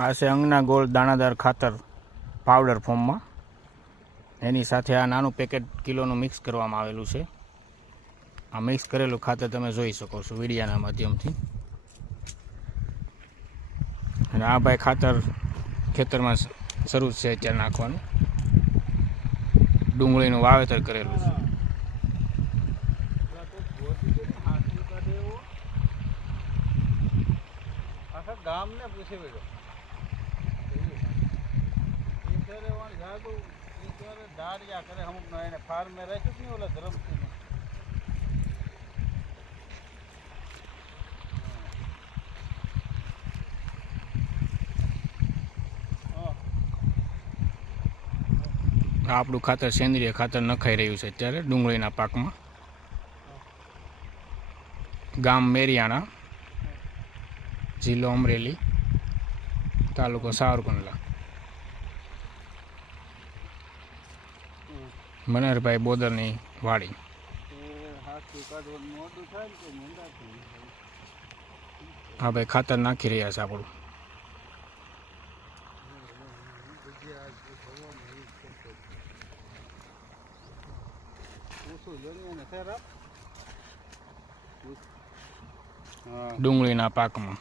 આ છે અંગના ગોળ દાણાદાર ખાતર પાવડર ફોર્મમાં. એની સાથે આ નાનું પેકેટ કિલોનું મિક્સ કરવામાં આવેલું છે. આ મિક્સ કરેલું ખાતર તમે જોઈ શકો છો વિડીયાના માધ્યમથી. અને આ ભાઈ ખાતર ખેતરમાં શરૂ છે અત્યારે નાખવાનું. ડુંગળીનું વાવેતર કરેલું છે. ગામ ને પૂછી વળ્યો દાડિયા કરે અમુક નો એને ફાર્મે રાખ્યું નહીં ઓલા ધરમથી આપણું ખાતર સેન્દ્રિય ખાતર નખાઈ રહ્યું છે અત્યારે ડુંગળીના પાકમાં. ગામ મેરિયાણા, જિલ્લો અમરેલી, તાલુકો સાવરકુંડલા. મનહરભાઈ બોદરની વાડી. હા ભાઈ ખાતર નાખી રહ્યા છે આપણું. ડુંગળીના પાકમાં.